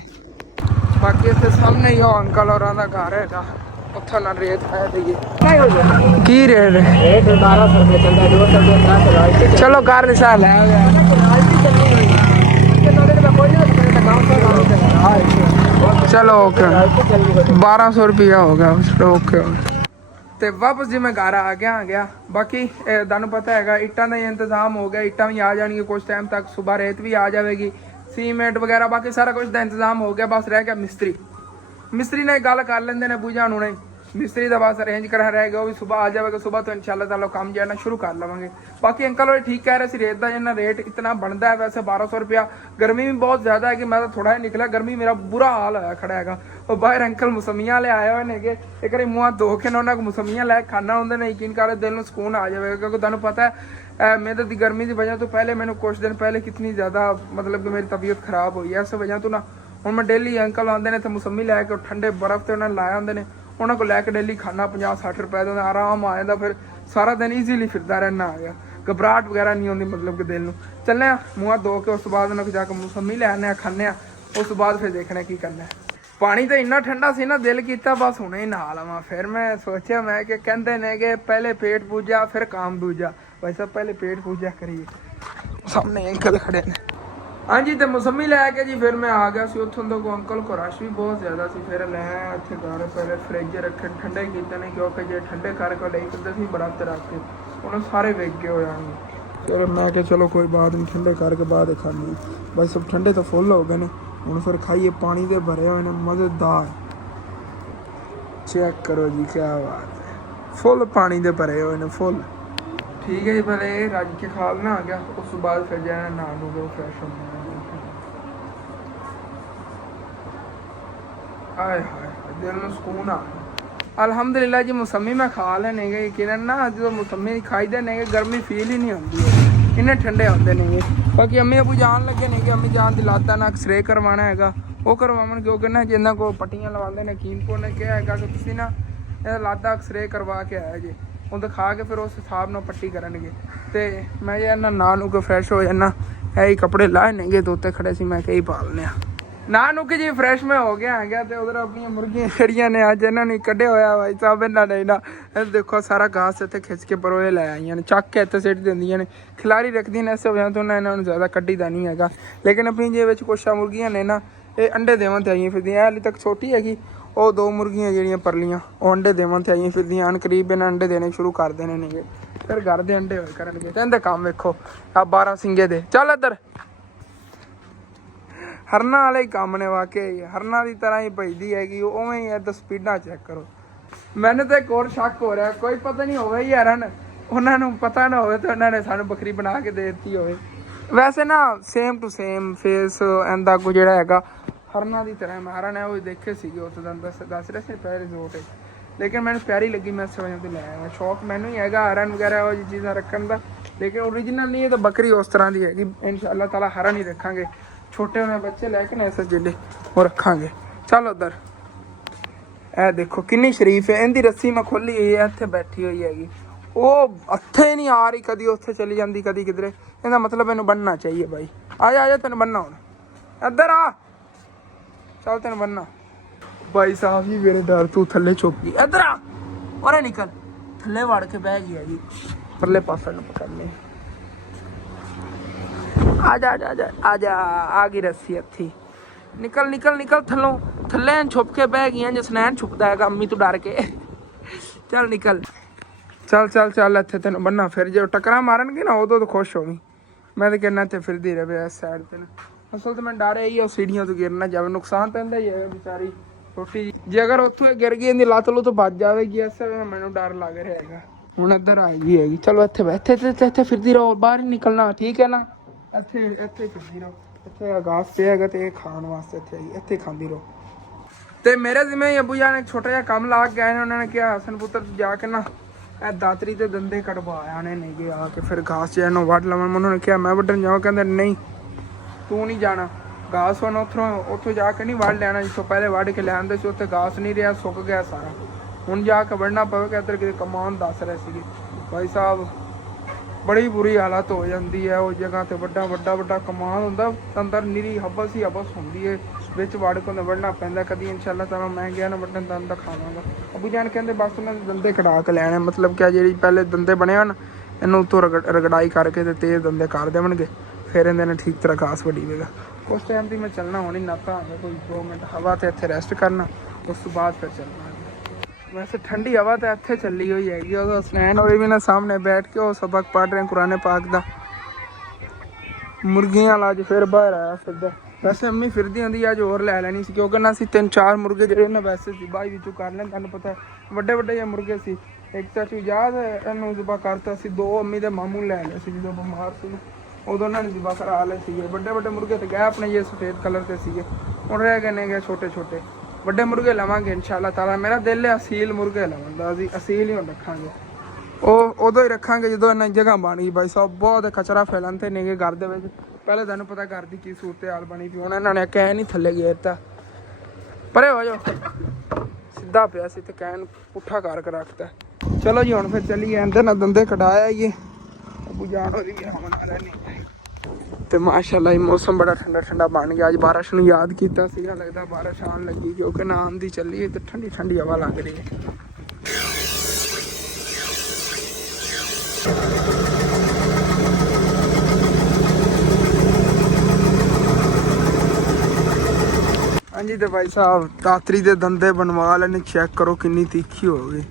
ਬਾਕੀ ਇੱਥੇ ਸਾਹਮਣੇ ਹੀ ਉਹ ਅੰਕਲ ਹੋਰਾਂ ਦਾ ਘਰ ਹੈਗਾ, ਉੱਥੋਂ ਨਾਲ ਰੇਤ ਹੈ ਦਈਏ। ਕੀ ਰੇਟ ਹੈ? 1200 ਰੁਪਏ ਚੱਲਦਾ, 200 ਰੁਪਏ। ਚਲੋ ਘਰ ਨਿਸ਼ਾ ਲੈ ਚਲੋ ਓਕੇ, 1200 ਰੁਪਇਆ ਹੋ ਗਿਆ। ਚਲੋ ਓਕੇ। ਤੇ ਵਾਪਸ ਜੀ ਮੈਂ ਘਰ ਆ ਗਿਆ। ਬਾਕੀ ਤੁਹਾਨੂੰ ਪਤਾ ਹੈਗਾ ਇੱਟਾਂ ਦਾ ਹੀ ਇੰਤਜ਼ਾਮ ਹੋ ਗਿਆ, ਇੱਟਾਂ ਵੀ ਆ ਜਾਣਗੀਆਂ ਕੁਝ ਟਾਈਮ ਤੱਕ, ਸੁਬਾਹ ਰੇਤ ਵੀ ਆ ਜਾਵੇਗੀ, ਸੀਮੈਂਟ ਵਗੈरह ਬਾਕੀ ਸਾਰਾ ਕੁਝ ਦਾ ਇੰਤਜ਼ਾਮ ਹੋ ਗਿਆ। ਬਸ ਰਹਿ ਗਿਆ ਮਿਸਤਰੀ ਨਾਲ ਗੱਲ ਕਰ ਲੈਂਦੇ ਨੇ ਬੂਝਾ ਨੂੰ ਨਹੀਂ, ਮਿਸਤਰੀ ਦਾ ਬਸ ਅਰੇਂਜ ਕਰਾ ਰਹਿ ਗਿਆ, ਉਹ ਵੀ ਸੁਬਾਹ ਆ ਜਾਵੇਗਾ। ਸੁਬਾਹ ਤੋਂ ਇਨਸ਼ਾਅੱਲਾ ਤਾਲਾ ਕੰਮ ਜਿਹੜਾ ਸ਼ੁਰੂ ਕਰ ਲਵਾਂਗੇ। ਬਾਕੀ ਅੰਕਲ ਉਹ ਠੀਕ ਕਹਿ ਰਹੇ ਸੀ, ਰੇਤ ਦਾ ਜਿੰਨਾ ਰੇਟ ਇਤਨਾ ਬਣਦਾ ਹੈ ਵੈਸੇ 1200 ਰੁਪਇਆ। ਗਰਮੀ ਵੀ ਬਹੁਤ ਜ਼ਿਆਦਾ ਹੈ ਕਿ ਮੈਂ ਤਾਂ ਥੋੜਾ ਜਿਹਾ ਨਿਕਲਿਆ, ਗਰਮੀ ਮੇਰਾ ਬੁਰਾ ਹਾਲ ਹੋਇਆ ਖੜਾ ਹੈਗਾ। ਉਹ ਬਾਹਰ ਅੰਕਲ ਮੌਸਮੀਆਂ ਲੈ ਆਏ ਹੋਏ ਨੇਗੇ, ਇੱਕ ਵਾਰੀ ਮੂੰਹਾਂ ਧੋ ਕੇ ਨਾ ਉਹਨਾਂ ਕੋਲ ਮੌਸਮੀਆਂ ਲੈ ਖਾਣਾ ਹੁੰਦੇ ਨੇ, ਯਕੀਨ ਕਰ ਦਿਲ ਨੂੰ ਸਕੂਨ ਆ ਜਾਵੇਗਾ। ਕਿਉਂਕਿ ਤੁਹਾਨੂੰ ਪਤਾ ਹੈ ਮਿਹਨਤ ਦੀ ਗਰਮੀ ਦੀ ਵਜ੍ਹਾ ਤੋਂ ਪਹਿਲੇ ਮੈਨੂੰ ਕੁਝ ਦਿਨ ਪਹਿਲੇ ਕਿਤਨੀ ਜ਼ਿਆਦਾ ਮਤਲਬ ਕਿ ਮੇਰੀ ਤਬੀਅਤ ਖਰਾਬ ਹੋਈ ਹੈ, ਇਸ ਵਜ੍ਹਾ ਤੋਂ ਨਾ ਹੁਣ ਮੈਂ ਡੇਲੀ ਅੰਕਲ ਆਉਂਦੇ ਨੇ ਤੇ ਮੌਸਮੀ ਲੈ ਕੇ ਠੰਡੇ ਬਰਫ਼ ਤੇ ਉਹਨਾਂ ਨੇ ਲਾਇਆ ਹੁੰਦੇ ਨੇ, ਉਹਨਾਂ ਕੋਲ ਲੈ ਕੇ ਡੇਲੀ ਖਾਣਾ 50-60 ਰੁਪਏ ਦਾ ਆਰਾਮ ਆ ਜਾਂਦਾ। ਫਿਰ ਸਾਰਾ ਦਿਨ ਈਜ਼ੀਲੀ ਫਿਰਦਾ ਰਹਿਣਾ ਆ ਗਿਆ, ਘਬਰਾਹਟ ਵਗੈਰਾ ਨਹੀਂ ਆਉਂਦੀ ਮਤਲਬ ਕਿ ਦਿਲ ਨੂੰ। ਚੱਲੇ ਆ ਮੂੰਹਾਂ ਧੋ ਕੇ, ਉਸ ਤੋਂ ਬਾਅਦ ਉਹਨਾਂ ਕੋਲ ਜਾ ਕੇ ਮੌਸਮੀ ਲੈ ਆਉਂਦੇ ਆ, ਖਾਂਦੇ ਆ, ਉਸ ਤੋਂ ਬਾਅਦ ਫਿਰ ਦੇਖਣਾ ਕੀ ਕਰਨਾ। ਪਾਣੀ ਤਾਂ ਇੰਨਾ ਠੰਡਾ ਸੀ ਨਾ, ਦਿਲ ਕੀਤਾ ਬਸ ਹੁਣੇ ਹੀ ਨਹਾ ਲਵਾਂ। ਫਿਰ ਮੈਂ ਸੋਚਿਆ ਮੈਂ ਕਿ ਕਹਿੰਦੇ ਨੇ ਕਿ ਪਹਿਲੇ ਪੇਟ ਪੂਜਾ ਫਿਰ ਕਾਮ ਦੂਜਾ, ਵੈਸੇ ਪਹਿਲੇ ਪੇਟ ਪੂਜਾ ਕਰੀਏ। ਸਾਹਮਣੇ ਅੰਕਲ ਖੜੇ ਨੇ। ਹਾਂਜੀ ਤੇ ਮੌਸਮੀ ਲੈ ਕੇ ਜੀ ਫਿਰ ਮੈਂ ਆ ਗਿਆ ਸੀ ਉੱਥੋਂ ਤੋਂ। ਅੰਕਲ ਕੋ ਰਸ਼ ਵੀ ਬਹੁਤ ਜ਼ਿਆਦਾ ਸੀ, ਫਿਰ ਲੈ ਇੱਥੇ ਘਰ ਪਹਿਲੇ ਫਰਿੱਜ ਰੱਖੇ ਠੰਡੇ ਕੀਤੇ ਨੇ, ਕਿਉਂਕਿ ਜੇ ਠੰਡੇ ਕਰਕੇ ਲਈ ਕਰਦੇ ਸੀ ਬਰਫ਼ ਤੇ ਰੱਖ ਕੇ ਉਹਨਾਂ ਸਾਰੇ ਵੇਚ ਗਏ ਹੋ ਜਾਣਗੇ। ਚਲੋ ਮੈਂ ਕਿਹਾ ਚਲੋ ਕੋਈ ਬਾਤ ਨਹੀਂ, ਠੰਡੇ ਕਰਕੇ ਬਾਅਦ ਖਾਣੀ। ਬਸ ਸਭ ਠੰਡੇ ਤਾਂ ਫੁੱਲ ਹੋ ਗਏ ਨੇ, ਹੁਣ ਫਿਰ ਖਾਈਏ। ਪਾਣੀ ਦੇ ਭਰੇ ਹੋਏ ਨੇ ਮਜ਼ੇਦਾਰ, ਚੈੱਕ ਕਰੋ ਜੀ ਕਿਆ ਬਾਤ ਹੈ, ਫੁੱਲ ਪਾਣੀ ਦੇ ਭਰੇ ਹੋਏ ਨੇ ਫੁੱਲ। ਠੀਕ ਹੈ ਜੀ, ਪਹਿਲੇ ਰੱਜ ਕੇ ਖਾ ਲੈਣਾ ਆ ਗਿਆ, ਉਸ ਤੋਂ ਬਾਅਦ ਫਿਰ ਜਾਣਾ ਨਹਾ ਨੂੰ ਕੇ ਫਰੈਸ਼ ਹੋਣਾ। ਆਏ ਹਾਏ ਦਿਲ ਨੂੰ ਸਕੂਨ ਆ। ਅਲਹਮਦੁਲਿਲਾ ਜੀ ਮੌਸਮੀ ਮੈਂ ਖਾ ਲੈਣੇ ਗਏ, ਯਕੀਨਨ ਨਾ ਜਦੋਂ ਮੌਸਮੀ ਖਾਈਦੇ ਨੇਗੇ ਗਰਮੀ ਫੀਲ ਹੀ ਨਹੀਂ ਹੁੰਦੀ ਹੈ, ਇੰਨੇ ਠੰਡੇ ਹੁੰਦੇ ਨੇਗੇ। ਬਾਕੀ ਅੰਮੀ ਅਬੂ ਜਾਣ ਲੱਗੇ ਨੇਗੇ, ਅੰਮੀ ਜਾਨ ਦੀ ਲਾਤਾਂ ਨਾਲ ਐਕਸਰੇ ਕਰਵਾਉਣਾ ਹੈਗਾ, ਉਹ ਕਰਵਾਉਣ ਕਿਉਂਕਿ ਨਾ ਜਿੰਨਾਂ ਕੋਲ ਪੱਟੀਆਂ ਲਵਾਉਂਦੇ ਨੇ ਕੀਮਕੋ ਨੇ ਕਿਹਾ ਹੈਗਾ ਕਿ ਤੁਸੀਂ ਨਾ ਇਹਦਾ ਲਾਤਾਂ ਐਕਸਰੇ ਕਰਵਾ ਕੇ ਆਇਆ ਜੇ, ਉਹ ਦਿਖਾ ਕੇ ਫਿਰ ਉਸ ਹਿਸਾਬ ਨਾਲ ਪੱਟੀ ਕਰਨਗੇ। ਤੇ ਮੈਂ ਜੇ ਇਹਨਾਂ ਨਾ ਨੂੰ ਕੇ ਫਰੈਸ਼ ਹੋ ਜਾਣਾ, ਇਹ ਹੀ ਕੱਪੜੇ ਲਾਏ ਨੇਗੇ ਧੋਤੇ ਖੜੇ ਸੀ, ਮੈਂ ਕਹੀ ਪਾ ਲੈਣੇ ਆ ਨਾ ਨੂੰ ਕਿ ਜੀ ਫਰੈਸ਼ ਮੈਂ ਹੋ ਗਿਆ ਹੈਗਾ। ਤੇ ਉਧਰ ਆਪਣੀਆਂ ਮੁਰਗੀਆਂ ਜਿਹੜੀਆਂ ਨੇ ਅੱਜ ਇਹਨਾਂ ਨੇ ਕੱਢਿਆ ਹੋਇਆ ਭਾਈ ਸਾਹਿਬ, ਇਹਨਾਂ ਨੇ ਨਾ ਇਹ ਦੇਖੋ ਸਾਰਾ ਘਾਸ ਇੱਥੇ ਖਿੱਚ ਕੇ ਪਰੋਏ ਲੈ ਆਈਆਂ ਨੇ, ਚੱਕ ਕੇ ਇੱਥੇ ਸਿੱਟ ਦਿੰਦੀਆਂ ਨੇ, ਖਿਲਾਰੀ ਰੱਖਦੀਆਂ ਨੇ। ਇਸ ਵਜ੍ਹਾ ਤੋਂ ਨਾ ਇਹਨਾਂ ਨੂੰ ਜ਼ਿਆਦਾ ਕੱਢੀਦਾ ਨਹੀਂ ਹੈਗਾ। ਲੇਕਿਨ ਆਪਣੀ ਜੇ ਵਿੱਚ ਕੁਛ ਮੁਰਗੀਆਂ ਨੇ ਨਾ, ਇਹ ਅੰਡੇ ਦੇਵਣ ਤੇ ਆਈਆਂ ਫਿਰਦੀਆਂ। ਹਾਲੇ ਤੱਕ ਛੋਟੀ ਹੈਗੀ, ਉਹ 2 ਮੁਰਗੀਆਂ ਜਿਹੜੀਆਂ ਪਰਲੀਆਂ ਉਹ ਅੰਡੇ ਦੇਵਣ ਤੇ ਆਈਆਂ ਫਿਰਦੀਆਂ ਹਨ। ਕਰੀਬ ਇਹਨਾਂ ਅੰਡੇ ਦੇਣੇ ਸ਼ੁਰੂ ਕਰ ਦੇਣੇ ਨੇਗੇ, ਫਿਰ ਘਰ ਦੇ ਅੰਡੇ ਹੋਏ ਕਰਨਗੇ। ਤੇ ਇਹਦੇ ਕੰਮ ਵੇਖੋ ਆ 12 ਸਿੰਗੇ ਦੇ। ਚੱਲ ਇੱਧਰ, ਹਰਨਾਂ ਵਾਲੇ ਹੀ ਕੰਮ ਨੇ ਵਾਕਈ, ਹਰਨਾਂ ਦੀ ਤਰ੍ਹਾਂ ਹੀ ਭਜਦੀ ਹੈਗੀ ਉਵੇਂ ਹੀ। ਇੱਦਾਂ ਸਪੀਡਾਂ ਚੈੱਕ ਕਰੋ। ਮੈਨੂੰ ਤਾਂ ਇੱਕ ਹੋਰ ਸ਼ੱਕ ਹੋ ਰਿਹਾ, ਕੋਈ ਪਤਾ ਨਹੀਂ ਹੋਵੇ ਹੀ ਹਰਨ ਉਹਨਾਂ ਨੂੰ ਪਤਾ ਨਾ ਹੋਵੇ ਤੇ ਉਹਨਾਂ ਨੇ ਸਾਨੂੰ ਬੱਕਰੀ ਬਣਾ ਕੇ ਦੇ ਦਿੱਤੀ ਹੋਵੇ। ਵੈਸੇ ਨਾ ਸੇਮ ਟੂ ਸੇਮ ਫੇਸ ਇਹਦਾ ਕੋ ਜਿਹੜਾ ਹੈਗਾ ਹਰਨਾਂ ਦੀ ਤਰ੍ਹਾਂ। ਮੈਂ ਹਰਨ ਹੈ ਉਹ ਦੇਖੇ ਸੀਗੇ ਉੱਥੇ ਦਾ, ਦੱਸ ਰਹੇ ਸੀ ਪਹਿਲੇ ਰਿਜ਼ੋਰਟ ਵਿੱਚ, ਲੇਕਿਨ ਮੈਨੂੰ ਪਿਆਰੀ ਲੱਗੀ, ਮੈਂ ਇਸ ਵਜ੍ਹਾ ਤੋਂ ਲੈ ਆਇਆ। ਸ਼ੌਕ ਮੈਨੂੰ ਹੀ ਹੈਗਾ ਹਰਨ ਵਗੈਰਾ ਉਹ ਜਿਹੀ ਚੀਜ਼ਾਂ ਰੱਖਣ ਦਾ, ਲੇਕਿਨ ਓਰੀਜਨਲ ਨਹੀਂ ਹੈ ਤਾਂ ਬੱਕਰੀ ਉਸ ਤਰ੍ਹਾਂ ਦੀ ਹੈਗੀ। ਇਨਸ਼ਾਅੱਲਾ ਤਾਲਾ ਹਰਨ ਹੀ ਰੱਖਾਂਗੇ, ਛੋਟੇ ਹੋਣੇ ਬੱਚੇ ਲੈ ਕੇ ਨਾ ਇਸ ਜਿਹੜੇ ਉਹ ਰੱਖਾਂਗੇ। ਚੱਲ ਉੱਧਰ, ਇਹ ਦੇਖੋ ਕਿੰਨੀ ਸ਼ਰੀਫ ਹੈ, ਇਹਦੀ ਰੱਸੀ ਮੈਂ ਖੋਲੀ ਹੋਈ ਹੈ, ਇੱਥੇ ਬੈਠੀ ਹੋਈ ਹੈਗੀ। ਉਹ ਇੱਥੇ ਨਹੀਂ ਆ ਰਹੀ, ਕਦੀ ਉੱਥੇ ਚਲੀ ਜਾਂਦੀ ਕਦੀ ਕਿਧਰੇ। ਇਹਦਾ ਮਤਲਬ ਇਹਨੂੰ ਬੰਨਣਾ ਚਾਹੀਏ ਬਾਈ। ਆ ਜਾ ਤੈਨੂੰ ਬੰਨਣਾ ਹੁਣ, ਇੱਧਰ ਆ, ਚੱਲ ਤੈਨੂੰ ਬੰਨਣਾ। ਭਾਈ ਸਾਹਿਬ ਜੀ ਮੇਰੇ ਡਰ ਤੂੰ ਥੱਲੇ ਛੁਪ ਗਈ, ਇੱਧਰ ਆ, ਔਰੇ ਨਿਕਲ। ਥੱਲੇ ਵੜ ਕੇ ਬਹਿ ਗਈ ਜੀ, ਪਰਲੇ ਪਾਸੇ ਨੂੰ ਪਕੜਨੇ। ਆ ਜਾ ਆ ਜਾ, ਆ ਗਈ ਰੱਸੀ ਇੱਥੇ। ਨਿਕਲ ਥੱਲੋਂ, ਥੱਲੇ ਛੁਪ ਕੇ ਬਹਿ ਗਈਆਂ ਜੇ ਸਨੈਨ ਛੁਪਦਾ ਹੈਗਾ ਅੰਮੀ ਤੂੰ ਡਰ ਕੇ। ਚੱਲ ਨਿਕਲ, ਚੱਲ ਇੱਥੇ ਤੈਨੂੰ ਬੰਨਾ। ਫਿਰ ਜੇ ਟੱਕਰਾਂ ਮਾਰਨਗੇ ਨਾ ਉਦੋਂ ਤਾਂ ਖੁਸ਼ ਹੋਵੀਂ। ਮੈਂ ਤਾਂ ਕਹਿੰਦਾ ਇੱਥੇ ਫਿਰਦੀ ਰਹੇ ਇਸ ਸਾਈਡ ਤੇ। ਅਸਲ ਤਾਂ ਮੈਂ ਡਰ ਇਹੀ ਆ ਸੀੜੀਆਂ ਤੋਂ ਗਿਰ ਨਾ ਜਾਵੇ, ਨੁਕਸਾਨ ਤਾਂ ਇਹਦਾ ਹੀ ਹੈ ਵਿਚਾਰੀ ਛੋਟੀ। ਜੇ ਅਗਰ ਉੱਥੋਂ ਗਿਰ ਗਈ ਇਹਦੀ ਲੱਤ ਲੁੱਤ ਵੱਜ ਜਾਵੇਗੀ, ਇਸ ਮੈਨੂੰ ਡਰ ਲੱਗ ਰਿਹਾ ਹੈਗਾ। ਹੁਣ ਇੱਧਰ ਆ ਗਈ ਹੈਗੀ, ਚਲੋ ਇੱਥੇ ਫਿਰਦੀ ਰਹੋ, ਬਾਹਰ ਹੀ ਨਿਕਲਣਾ, ਠੀਕ ਹੈ ਨਾ। ਇੱਥੇ ਫਿਰਦੀ ਰਹੋ, ਇੱਥੇ ਘਾਸ ਪਿਆ ਹੈਗਾ ਤੇ ਇਹ ਖਾਣ ਵਾਸਤੇ ਇੱਥੇ ਖਾਂਦੀ ਰਹੋ। ਤੇ ਮੇਰੇ ਜਿਵੇਂ ਅੱਬੂ ਜਾਨ ਇੱਕ ਛੋਟਾ ਜਿਹਾ ਕੰਮ ਲਾ ਕੇ ਗਏ ਨੇ। ਉਹਨਾਂ ਨੇ ਕਿਹਾ ਹਸਨ ਪੁੱਤਰ ਜਾ ਕੇ ਨਾ ਇਹ ਦਾਤਰੀ ਤੇ ਦੰਦੇ ਕਢਵਾ ਆਣੇ ਨੇ ਗੇ, ਆ ਕੇ ਫਿਰ ਘਾਸ ਚ ਇਹਨੂੰ ਵੱਢ ਲਵਾਂ। ਉਹਨਾਂ ਨੇ ਕਿਹਾ ਮੈਂ ਵੱਢਣ ਜਾਵਾਂ, ਕਹਿੰਦੇ ਨਹੀਂ ਤੂੰ ਨਹੀਂ ਜਾਣਾ। ਘਾਸ ਹੁਣ ਉੱਥੋਂ ਜਾ ਕੇ ਨਹੀਂ ਵੱਢ ਲੈਣਾ, ਜਿੱਥੋਂ ਪਹਿਲੇ ਵੱਢ ਕੇ ਲਿਆਂਦੇ ਸੀ ਉੱਥੇ ਘਾਸ ਨਹੀਂ ਰਿਹਾ, ਸੁੱਕ ਗਿਆ ਸਾਰਾ। ਹੁਣ ਜਾ ਕੇ ਵੱਢਣਾ ਪਵੇਗਾ। ਇੱਧਰ ਕਿਤੇ ਕਮਾਨ ਦੱਸ ਰਹੇ ਸੀਗੇ ਭਾਈ ਸਾਹਿਬ, ਬੜੀ ਬੁਰੀ ਹਾਲਤ ਹੋ ਜਾਂਦੀ ਹੈ ਉਸ ਜਗ੍ਹਾ ਤੇ। ਵੱਡਾ ਕਮਾਨ ਹੁੰਦਾ, ਅੰਦਰ ਨਿਰੀ ਹਬਸ ਹੀ ਹਬਸ ਹੁੰਦੀ ਹੈ, ਵਿੱਚ ਵੜ ਕੇ ਵੱਢਣਾ ਪੈਂਦਾ। ਕਦੀ ਇਨਸ਼ਾਅੱਲਾ ਤਾਲਾ ਮੈਂ ਗਿਆ ਨਾ ਵੱਢਣ, ਦੰਦ ਦਿਖਾਵਾਂਗਾ। ਅੱਬੂ ਜਾਨ ਕਹਿੰਦੇ ਬਸ ਉਹਨਾਂ ਦੇ ਦੰਦੇ ਕਢਾ ਕੇ ਲੈਣੇ, ਮਤਲਬ ਕਿ ਜਿਹੜੀ ਪਹਿਲੇ ਦੰਦੇ ਬਣੇ ਹਨ ਇਹਨੂੰ ਉੱਤੋਂ ਰਗੜਾਈ ਕਰਕੇ ਤੇ ਤੇਜ਼ ਦੰਦੇ ਕਰ ਦੇਵਣਗੇ, ਫਿਰ ਇਹਦੇ ਨਾਲ ਠੀਕ ਤਰ੍ਹਾਂ ਘਾਸ ਵੱਢੀਵੇਗਾ। ਉਸ ਟਾਈਮ ਦੀ ਮੈਂ ਚੱਲਣਾ ਹੋਣੀ ਨਾਤਾ ਆਂਗਾ ਕੋਈ 2 ਮਿੰਟ ਹਵਾ ਤੇ ਇੱਥੇ ਰੈਸਟ ਕਰਨਾ, ਉਸ ਤੋਂ ਬਾਅਦ ਫਿਰ ਚੱਲਣਾ। ਵੈਸੇ ਠੰਡੀ ਹਵਾ ਤਾਂ ਇੱਥੇ ਚੱਲੀ ਹੋਈ ਹੈਗੀ। ਉਦੋਂ ਸਨੈਨ ਹੋਏ ਵੀ ਨਾ ਸਾਹਮਣੇ ਬੈਠ ਕੇ ਉਹ ਸਬਕ ਪੜ੍ਹ ਰਹੇ ਕੁਰਾਨ ਪਾਕ ਦਾ। ਮੁਰਗੀਆਂ ਵਾਲਾ ਅੱਜ ਫਿਰ ਬਾਹਰ ਆਇਆ ਫਿਰਦਾ। ਵੈਸੇ ਅੰਮੀ ਫਿਰਦੀ ਹੁੰਦੀ ਅੱਜ ਹੋਰ ਲੈ ਲੈਣੀ ਸੀ, ਕਿਉਂਕਿ ਨਾ ਅਸੀਂ 3-4 ਮੁਰਗੇ ਜਿਹੜੇ ਉਹਨਾਂ ਵੈਸੇ ਸੀ ਬਾਈ ਵਿੱਚੋਂ ਕਰ ਲੈਣ। ਤੁਹਾਨੂੰ ਪਤਾ ਵੱਡੇ ਜਿਹੇ ਮੁਰਗੇ ਸੀ। ਇੱਕ ਚਾਚੂ ਯਾਦ ਇਹਨੂੰ ਜ਼ਬਾ ਕਰਤਾ ਸੀ। 2 ਅੰਮੀ ਦੇ ਮਾਮੂ ਲੈ ਲਏ ਸੀ ਜਦੋਂ ਬਿਮਾਰ ਸੀ, ਉਦੋਂ ਉਹਨਾਂ ਨੇ ਜ਼ਬਾ ਕਰਾ ਲਏ ਸੀਗੇ। ਵੱਡੇ ਮੁਰਗੇ ਤੇ ਗਏ ਆਪਣੇ ਜੇ ਸਫੇਦ ਕਲਰ ਦੇ ਸੀਗੇ, ਹੁਣ ਰਹਿ ਗਏ ਨੇ ਛੋਟੇ ਵੱਡੇ ਮੁਰਗੇ ਲਵਾਂਗੇ ਇਨਸ਼ਾਅੱਲਾ ਤਾਲਾ। ਮੇਰਾ ਦਿਲ ਹੈ ਅਸੀਲ ਮੁਰਗੇ ਲਵਾਂ ਦਾ, ਅਸੀਂ ਅਸੀਲ ਹੀ ਹੁਣ ਰੱਖਾਂਗੇ। ਉਹ ਉਦੋਂ ਹੀ ਰੱਖਾਂਗੇ ਜਦੋਂ ਇਹਨਾਂ ਜਗ੍ਹਾ ਬਣ ਗਈ। ਭਾਈ ਸਾਹਿਬ ਬਹੁਤ ਕਚਰਾ ਫੈਲਣ ਤੇ ਨੇਗੇ ਘਰ ਦੇ ਵਿੱਚ। ਪਹਿਲੇ ਤੁਹਾਨੂੰ ਪਤਾ ਘਰ ਦੀ ਕੀ ਸੂਰਤ ਹਾਲ ਬਣੀ ਪਈ। ਹੁਣ ਇਹਨਾਂ ਨੇ ਕਹਿ ਨਹੀਂ ਥੱਲੇ ਗੇਰਤਾ, ਪਰੇ ਹੋ ਜਾਓ, ਸਿੱਧਾ ਪਿਆ ਸੀ ਤੇ ਕਹਿਣ ਪੁੱਠਾ ਕਰਕੇ ਰੱਖਤਾ। ਚਲੋ ਜੀ ਹੁਣ ਫਿਰ ਚੱਲੀਏ ਅੰਦਰ ਨਾ ਦੰਦੇ ਕਢਾਇਆ ਆਈਏ। ਅੱਬੂ ਜਾਨ ਹੋ ਰਹੀ ਹੈ ਹਮਾਰਾ ਨਹੀਂ। ਤੇ ਮਾਸ਼ਾਅੱਲਾ ਮੌਸਮ ਬੜਾ ਠੰਡਾ ਬਣ ਗਿਆ। ਅੱਜ ਬਾਰਿਸ਼ ਨੂੰ ਯਾਦ ਕੀਤਾ ਸੀਗਾ, ਲੱਗਦਾ ਬਾਰਿਸ਼ ਆਉਣ ਲੱਗੀ, ਕਿਉਂਕਿ ਨਾ ਆਂਦੀ ਚੱਲੀ ਤੇ ਠੰਡੀ ਹਵਾ ਲੱਗ ਰਹੀ ਹੈ। ਹਾਂਜੀ ਤੇ ਭਾਈ ਸਾਹਿਬ ਦਾਤਰੀ ਦੇ ਦੰਦੇ ਬਣਵਾ ਲੈਣੇ, ਚੈੱਕ ਕਰੋ ਕਿੰਨੀ ਤਿੱਖੀ ਹੋ ਗਈ।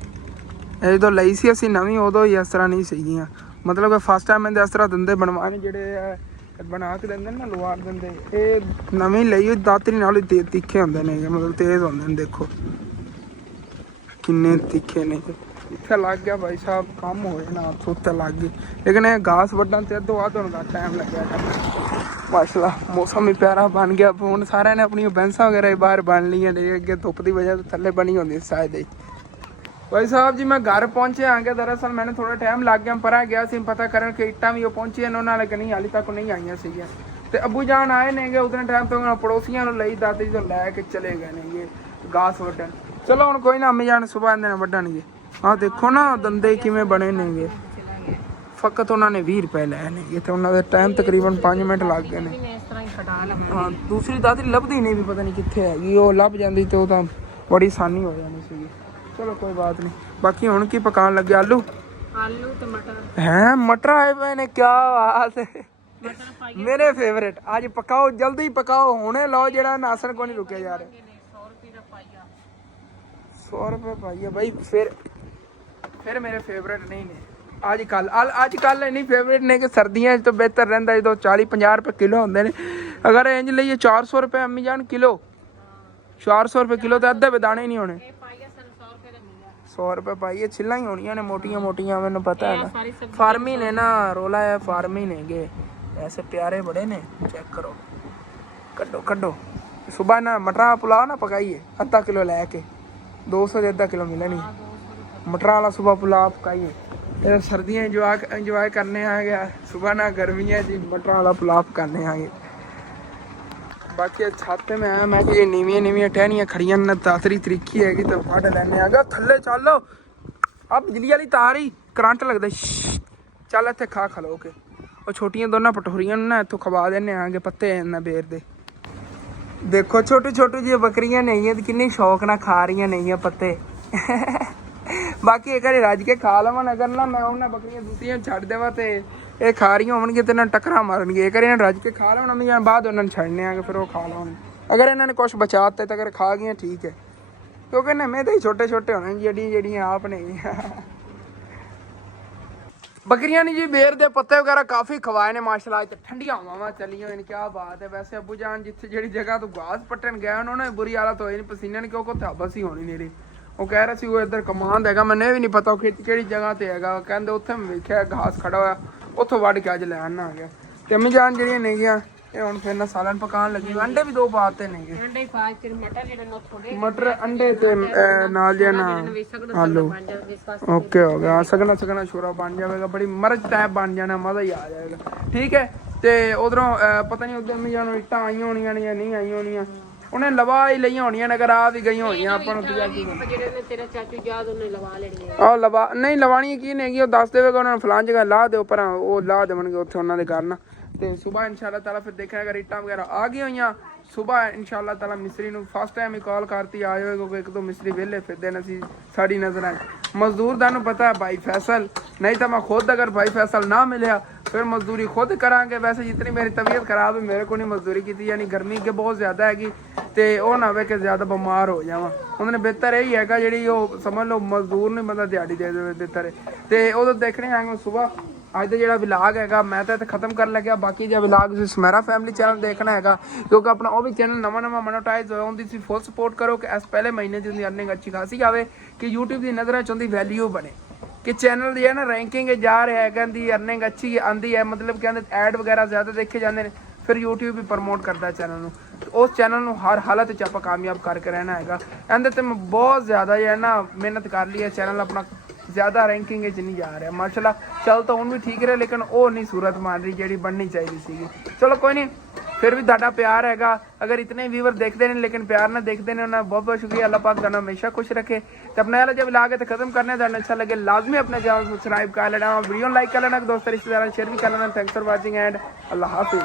ਇਹ ਜਦੋਂ ਲਈ ਸੀ ਅਸੀਂ ਨਵੀਂ, ਉਦੋਂ ਹੀ ਇਸ ਤਰ੍ਹਾਂ ਨਹੀਂ ਸੀਗੀਆਂ। ਮਤਲਬ ਕਿ ਫਸਟ ਟਾਈਮ ਇਹਦੇ ਇਸ ਤਰ੍ਹਾਂ ਦੰਦੇ ਬਣਵਾਣੇ ਜਿਹੜੇ ਬਣਾ ਕੇ ਦਿੰਦੇ ਨੇ ਨਾ ਲਵਾਰ ਦਿੰਦੇ, ਇਹ ਨਵੀਂ ਲਈ ਦਾਤਰੀ ਨਾਲ ਹੀ ਤਿੱਖੇ ਹੁੰਦੇ ਨੇ, ਮਤਲਬ ਤੇਜ਼ ਹੁੰਦੇ ਨੇ। ਦੇਖੋ ਕਿੰਨੇ ਤਿੱਖੇ ਨੇ। ਇੱਥੇ ਲੱਗ ਗਿਆ ਭਾਈ ਸਾਹਿਬ ਕੰਮ ਹੋ ਜਾਣਾ, ਉੱਤੇ ਲੱਗ ਗਈ। ਲੇਕਿਨ ਇਹ ਘਾਸ ਵੱਢਣ ਤੇ ਅੱਧੋ ਵੱਧ ਹੁਣ ਟਾਈਮ ਲੱਗਿਆ ਕਰਨਾ। ਮਾਸ਼ਾਅੱਲਾ ਮੌਸਮ ਵੀ ਪਿਆਰਾ ਬਣ ਗਿਆ। ਹੁਣ ਸਾਰਿਆਂ ਨੇ ਆਪਣੀਆਂ ਬੈਂਸਾਂ ਵਗੈਰਾ ਬਾਹਰ ਬਣ ਲਈਆਂ ਨੇ, ਅੱਗੇ ਧੁੱਪ ਦੀ ਵਜ੍ਹਾ ਤੋਂ ਥੱਲੇ ਬਣੀ ਹੁੰਦੀ ਸ਼ਾਇਦ ਹੀ। ਭਾਈ ਸਾਹਿਬ ਜੀ ਮੈਂ ਘਰ ਪਹੁੰਚੇ ਆਂਗੇ। ਦਰਅਸਲ ਮੈਨੂੰ ਥੋੜਾ ਟਾਈਮ ਲੱਗ ਗਿਆ, ਪਰਾਂ ਗਿਆ ਸੀ ਪਤਾ ਕਰਨ ਕਿ ਇੱਟਾਂ ਵੀ ਉਹ ਪਹੁੰਚੀਆਂ ਨੇ ਉਹਨਾਂ ਨਾਲ, ਕਿ ਨਹੀਂ ਹਾਲੇ ਤੱਕ ਨਹੀਂ ਆਈਆਂ ਸੀਗੀਆਂ। ਤੇ ਅੱਬੂ ਜਾਨ ਆਏ ਨੇਗੇ ਉਤਨੇ ਟਾਈਮ ਤੋਂ ਪੜੋਸੀਆਂ ਨੂੰ ਲਈ ਦਾਤੀ ਤੋਂ ਲੈ ਕੇ ਚਲੇ ਗਏ ਨੇਗੇ ਘਾਸ ਵੱਢਣ। ਚਲੋ ਹੁਣ ਕੋਈ ਨਾ, ਅੰਮੀ ਜਾਨ ਸੁਬਾਹ ਇਹਦੇ ਨਾਲ ਵੱਢਣਗੇ। ਆਹ ਦੇਖੋ ਨਾ ਦੰਦੇ ਕਿਵੇਂ ਬਣੇ ਨੇਗੇ। ਫਕਤ ਉਹਨਾਂ ਨੇ 20 ਰੁਪਏ ਲਏ ਨੇਗੇ ਤੇ ਉਹਨਾਂ ਦੇ ਟਾਈਮ ਤਕਰੀਬਨ 5 ਮਿੰਟ ਲੱਗ ਗਏ ਨੇ। ਹਾਂ ਦੂਸਰੀ ਦਾਤਰੀ ਲੱਭਦੀ ਨਹੀਂ, ਵੀ ਪਤਾ ਨਹੀਂ ਕਿੱਥੇ ਹੈਗੀ। ਉਹ ਲੱਭ ਜਾਂਦੀ ਤੇ ਉਹ ਤਾਂ ਬੜੀ ਆਸਾਨੀ ਹੋ ਜਾਣੀ ਸੀਗੀ। ਚਲੋ ਕੋਈ ਬਾਤ ਨਹੀਂ। ਬਾਕੀ ਹੁਣ ਕੀ ਪਕਾਉਣ ਲੱਗੇ? ਆਲੂ ਤੇ ਮਟਰ ਹੈ। ਮਟਰ ਆਏ ਪਏ ਨੇ, ਕੀ ਬਾਤ ਹੈ, ਮੇਰੇ ਫੇਵਰੇਟ। ਅੱਜ ਪਕਾਓ, ਜਲਦੀ ਪਕਾਓ, ਹੁਣੇ ਲਓ, ਜਿਹੜਾ ਨਾਸਣ ਕੋ ਨਹੀਂ ਰੁਕਿਆ ਜਾ ਰਿਹਾ। 100 ਰੁਪਏ ਪਾਈਆ ਬਾਈ। ਫਿਰ ਮੇਰੇ ਫੇਵਰੇਟ ਨਹੀਂ ਨੇ। ਅੱਜ ਕੱਲ ਇੰਨੀ ਫੇਵਰੇਟ ਨੇ ਕਿ ਸਰਦੀਆਂ 'ਚ ਤਾਂ ਬਿਹਤਰ ਰਹਿੰਦਾ ਜਦੋਂ 40-50 ਰੁਪਏ ਕਿਲੋ ਹੁੰਦੇ ਨੇ। ਅਗਰ ਇੰਜ ਲਈਏ 400 ਰੁਪਏ ਅੰਮੀ ਜਾਨ ਕਿਲੋ, 400 ਰੁਪਏ ਕਿਲੋ ਤੇ ਅੱਧੇ ਬਦਾਣੇ ਨਹੀਂ ਹੋਣੇ। 100 ਰੁਪਏ ਪਾਈਏ। ਛਿੱਲਾਂ ਹੀ ਹੋਣੀਆਂ ਨੇ ਮੋਟੀਆਂ, ਮੈਨੂੰ ਪਤਾ ਹੈਗਾ। ਫਾਰਮੀ ਨੇ ਨਾ, ਰੋਲਾ ਹੈ ਫਾਰਮੀ ਨੇਗੇ। ਐਸੇ ਪਿਆਰੇ ਬੜੇ ਨੇ, ਚੈੱਕ ਕਰੋ। ਕੱਢੋ। ਸੁਬਾਹ ਨਾ ਮਟਰਾਂ ਪੁਲਾਓ ਨਾ ਪਕਾਈਏ, ਅੱਧਾ ਕਿਲੋ ਲੈ ਕੇ 200 ਦੇ ਅੱਧਾ ਕਿਲੋ ਮਿਲਣੀ। ਮਟਰਾਂ ਵਾਲਾ ਸੁਬਾਹ ਪੁਲਾਅ ਪਕਾਈਏ। ਇਹ ਸਰਦੀਆਂ ਇੰਜੋਏ ਕਰਨੇ ਆ ਗਿਆ, ਸੁਬਾਹ ਨਾ ਗਰਮੀਆਂ ਜੀ ਮਟਰਾਂ ਵਾਲਾ ਪੁਲਾਅ ਪਕਾਨੇ ਆ ਗਏ। ਬਾਕੀ ਛੱਤ ਤੇ ਮੈਂ ਆਇਆ, ਮੈਂ ਕਿ ਨੀਵੀਆਂ ਟਹਿਣੀਆਂ ਖੜੀਆਂ ਨੇ, ਦਾਤਰੀ ਤਰੀਕੀ ਹੈਗੀ ਤਾਂ ਵੱਢ ਲੈਣੇ ਆਗਾ। ਥੱਲੇ ਚੱਲੋ, ਆ ਬਿਜਲੀ ਵਾਲੀ ਤਾਰ ਹੀ ਕਰੰਟ ਲੱਗਦਾ ਚੱਲ ਇੱਥੇ ਖਾ ਖਲੋ ਕੇ ਉਹ ਛੋਟੀਆਂ ਦੋਨਾਂ ਪਟੋਰੀਆਂ ਨੂੰ ਨਾ ਇੱਥੋਂ ਖਵਾ ਦਿੰਨੇ ਆਂਗੇ ਪੱਤੇ ਇਹਨਾਂ ਬੇਰ ਦੇ ਦੇਖੋ ਛੋਟੀ ਛੋਟੀ ਜਿਹੀ ਬੱਕਰੀਆਂ ਨਹੀਂ ਤੇ ਕਿੰਨੀ ਸ਼ੌਕ ਨਾਲ ਖਾ ਰਹੀਆਂ ਨਹੀਂ ਪੱਤੇ ਬਾਕੀ ਇਹ ਘਰੇ ਰੱਜ ਕੇ ਖਾ ਲਵਾਂ ਅਗਰ ਨਾ ਮੈਂ ਉਹਨਾਂ ਬੱਕਰੀਆਂ ਦੂਸਰੀਆਂ ਛੱਡ ਦੇਵਾਂ ਤੇ ਇਹ ਖਾ ਰਹੀਆਂ ਹੋਣਗੀਆਂ ਤੇ ਇਹਨਾਂ ਟੱਕਰਾਂ ਮਾਰਨਗੇ ਇਹ ਘਰੇ ਰੱਜ ਕੇ ਖਾ ਲਵਾਂ ਮੈਂ ਬਾਅਦ ਉਹਨਾਂ ਨੂੰ ਛੱਡਨੇ ਆਂਗੇ ਫਿਰ ਉਹ ਖਾ ਲਵਾਂਗੇ ਅਗਰ ਇਹਨਾਂ ਨੇ ਕੁਛ ਬਚਾਤੇ ਤਾਂ ਅਗਰ ਖਾ ਗਈਆਂ ਠੀਕ ਹੈ ਕਿਉਂਕਿ ਨਵੇਂ ਤਾਂ ਹੀ ਛੋਟੇ ਛੋਟੇ ਹੋਣੇ ਜਿਹੜੀਆਂ ਆਪ ਨੇ ਬੱਕਰੀਆਂ ਨੇ ਜੀ ਬੇਰ ਦੇ ਪੱਤੇ ਵਗੈਰਾ ਕਾਫੀ ਖਵਾਏ ਨੇ ਮਾਸ਼ਾਅੱਲਾ ਤੇ ਠੰਡੀਆਂ ਹਵਾਵਾਂ ਚੱਲੀਆਂ ਹੋਈਆਂ ਨੇ ਕੀ ਬਾਤ ਹੈ ਵੈਸੇ ਅੱਬੂ ਜਾਨ ਜਿੱਥੇ ਜਿਹੜੀ ਜਗ੍ਹਾ ਤੋਂ ਗਾਸ ਪੱਟਣ ਗਿਆ ਉਹਨਾਂ ਨੇ ਬੁਰੀ ਹਾਲਤ ਹੋਈ ਨਹੀਂ ਪਸੀਨੇ ਨੇ ਕਿਉਂਕਿ ਉੱਥੇ ਹਬਸ ਹੀ ਹੋਣੀ ਨੇੜੇ ਉਹ ਕਹਿ ਰਿਹਾ ਸੀ ਉਹ ਇੱਧਰ ਕਮਾਂਡ ਹੈਗਾ ਮੈਨੂੰ ਇਹ ਵੀ ਨਹੀਂ ਪਤਾ ਉਹ ਕਿਹੜੀ ਜਗ੍ਹਾ ਤੇ ਹੈਗਾ ਕਹਿੰਦੇ ਉੱਥੇ ਮੈਂ ਵੇਖਿਆ ਘਾਸ ਖੜਾ ਹੋਇਆ ਉੱਥੋਂ ਵੱਢ ਕੇ ਅੱਜ ਲੈਣ ਨਾ ਆ ਗਿਆ ਤੇ ਅੰਮੀ ਜਾਨ ਜਿਹੜੀਆਂ ਨੇਗੀਆਂ ਇਹ ਹੁਣ ਫਿਰ ਨਾ ਸਾਲਨ ਪਕਾਉਣ ਲੱਗੀ ਅੰਡੇ ਵੀ 2 ਪਾਤੇ ਨੇਗੇ ਅੰਡੇ ਪਾ ਕੇ ਮਟਰ ਜਿਹੜਾ ਨੋ ਥੋੜੇ ਮਟਰ ਅੰਡੇ ਤੇ ਨਾਲ ਜਿਹਾ ਨਾ ਆਲੂ ਓਕੇ ਹੋ ਗਿਆ ਸਗਣਾ ਸ਼ੋਰਾ ਬਣ ਜਾਵੇਗਾ ਬੜੀ ਮਰਚ ਟਾਈਪ ਬਣ ਜਾਣਾ ਮਜ਼ਾ ਹੀ ਆ ਜਾਏਗਾ ਠੀਕ ਹੈ ਤੇ ਉਧਰੋਂ ਪਤਾ ਨਹੀਂ ਉਧਰ ਮੈਂ ਜਾਣੋ ਇੱਟਾਂ ਆਈਆਂ ਹੋਣੀਆਂ ਨੇ ਜਾਂ ਨਹੀਂ ਆਈਆਂ ਹੋਣੀਆਂ ਉਹਨੇ ਲਵਾ ਹੀ ਲਈਆਂ ਹੋਣੀਆਂ ਨੇ ਅਗਰ ਆ ਵੀ ਗਈਆਂ ਹੋਈਆਂ ਆਪਾਂ ਨੂੰ ਜਿਹੜੇ ਨੇ ਤੇਰਾ ਚਾਚੂ ਯਾਦ ਉਹਨੇ ਲਵਾ ਲੈਣੀਆਂ ਆਹ ਲਵਾ ਨਹੀਂ ਲਵਾਣੀ ਕੀ ਨੇਗੀ ਉਹ ਦੱਸ ਦੇਵੇਗਾ ਉਹਨਾਂ ਨੂੰ ਫਲਾਣ ਜਗ੍ਹਾ ਲਾ ਦਿਓ ਪਰ ਉਹ ਲਾ ਦੇਵਣਗੇ ਉੱਥੇ ਉਹਨਾਂ ਦੇ ਘਰ ਨਾ ਤੇ ਸਵੇਰ ਇਨਸ਼ਾਅੱਲਾ ਤਾਲਾ ਫਿਰ ਦੇਖਿਆ ਅਗਰ ਇੱਟਾਂ ਵਗੈਰਾ ਆ ਗਈਆਂ ਹੋਈਆਂ ਸਵੇਰ ਇਨਸ਼ਾਅੱਲਾ ਤਾਲਾ ਮਿਸਤਰੀ ਨੂੰ ਫਸਟ ਟਾਈਮ ਹੀ ਕਾਲ ਕਰਤੀ ਆ ਜਾਓ ਕਿਉਂਕਿ ਇੱਕ ਦੋ ਮਿਸਤਰੀ ਵਿਹਲੇ ਫਿਰਦੇ ਨੇ ਅਸੀਂ ਸਾਡੀ ਨਜ਼ਰਾਂ ਮਜ਼ਦੂਰ ਦਾ ਨੂੰ ਪਤਾ ਹੈ ਭਾਈ ਫੈਸਲ ਨਹੀਂ ਤਾਂ ਮੈਂ ਖੁਦ ਅਗਰ ਭਾਈ ਫੈਸਲ ਨਾ ਮਿਲਿਆ ਫਿਰ ਮਜ਼ਦੂਰੀ ਖੁਦ ਕਰਾਂਗੇ ਵੈਸੇ ਜਿਤਨੀ ਮੇਰੀ ਤਬੀਅਤ ਖਰਾਬ ਹੈ ਮੇਰੇ ਕੋਲ ਨਹੀਂ ਮਜ਼ਦੂਰੀ ਕੀਤੀ ਯਾਨੀ ਗਰਮੀ ਅੱਗੇ ਬਹੁਤ ਜ਼ਿਆਦਾ ਹੈਗੀ ਤੇ ਉਹ ਨਾ ਹੋਵੇ ਕਿ ਜ਼ਿਆਦਾ ਬਿਮਾਰ ਹੋ ਜਾਵਾਂ ਉਹਨਾਂ ਨੇ ਬਿਹਤਰ ਇਹ ਹੀ ਹੈਗਾ ਜਿਹੜੀ ਉਹ ਸਮਝ ਲਓ ਮਜ਼ਦੂਰ ਨੂੰ ਮਤਲਬ ਦਿਹਾੜੀ ਦੇ ਦੇਵੇ ਬਿਹਤਰ ਤੇ ਉਦੋਂ ਦੇਖਣੇ ਆਂਗੇ ਸਵੇਰ ਅੱਜ ਦਾ ਜਿਹੜਾ ਵਲੌਗ ਹੈਗਾ ਮੈਂ ਤਾਂ ਇੱਥੇ ਖਤਮ ਕਰਨ ਲੱਗਿਆ ਬਾਕੀ ਜੇ ਵਲੌਗ ਤੁਸੀਂ ਸਮੈਰਾ ਫੈਮਿਲੀ ਚੈਨਲ ਦੇਖਣਾ ਹੈਗਾ ਕਿਉਂਕਿ ਆਪਣਾ ਉਹ ਵੀ ਚੈਨਲ ਨਵਾਂ ਮੋਨੇਟਾਈਜ਼ ਹੋਇਆ ਉਹਦੀ ਤੁਸੀਂ ਫੁੱਲ ਸਪੋਰਟ ਕਰੋ ਕਿ ਇਸ ਪਹਿਲੇ ਮਹੀਨੇ ਦੀ ਅਰਨਿੰਗ ਅੱਛੀ ਖਾਸੀ ਆਵੇ ਕਿ YouTube ਦੀ ਨਜ਼ਰਾਂ 'ਚ ਉਹਦੀ ਵੈਲਿਊ ਬਣੇ ਕਿ ਚੈਨਲ ਦੀ ਹੈ ਨਾ ਰੈਂਕਿੰਗ ਜਾ ਰਿਹਾ ਹੈ ਕਹਿੰਦੀ ਅਰਨਿੰਗ ਅੱਛੀ ਆਂਦੀ ਹੈ ਮਤਲਬ ਕਹਿੰਦੇ ਐਡ ਵਗੈਰਾ ਜ਼ਿਆਦਾ ਦੇਖੇ ਜਾਂਦੇ ਨੇ ਫਿਰ YouTube ਵੀ ਪ੍ਰਮੋਟ ਕਰਦਾ ਚੈਨਲ ਨੂੰ ਉਸ ਚੈਨਲ ਨੂੰ ਹਰ ਹਾਲਤ 'ਚ ਆਪਾਂ ਕਾਮਯਾਬ ਕਰਕੇ ਰਹਿਣਾ ਹੈਗਾ ਇਹਦੇ ਤੇ ਮੈਂ ਬਹੁਤ ਜ਼ਿਆਦਾ ਹੈ ਨਾ ਮਿਹਨਤ ਕਰ ਲਈ ਹੈ ਚੈਨਲ ਆਪਣਾ ਜ਼ਿਆਦਾ ਰੈਂਕਿੰਗ ਵਿੱਚ ਨਹੀਂ ਜਾ ਰਿਹਾ ਮਾਸ਼ਾਅੱਲਾ ਚੱਲ ਤਾਂ ਹੁਣ ਵੀ ਠੀਕ ਰਿਹਾ ਲੇਕਿਨ ਉਹ ਨਹੀਂ ਸੂਰਤ ਮਾਰ ਰਹੀ ਜਿਹੜੀ ਬਣਨੀ ਚਾਹੀਦੀ ਸੀਗੀ ਚਲੋ ਕੋਈ ਨਹੀਂ ਫਿਰ ਵੀ ਤੁਹਾਡਾ ਪਿਆਰ ਹੈਗਾ ਅਗਰ ਇਤਨੇ ਵੀਵਰ ਦੇਖਦੇ ਨੇ ਲੇਕਿਨ ਪਿਆਰ ਨਾਲ ਦੇਖਦੇ ਨੇ ਉਹਨਾਂ ਬਹੁਤ ਬਹੁਤ ਸ਼ੁਕਰੀਆ ਅੱਲਾਹ ਪਾਕ ਤੁਹਾਨੂੰ ਹमेशा खुश रखे तो अपने वाला जब लागे तो खत्म करने का अच्छा लगे लाजमी अपने चैनल सब्सक्राइब कर लेना वीडियो लाइक कर लेना दोस्तों रिश्तेदारों शेयर भी कर लेना thanks for watching and Allah Hafiz.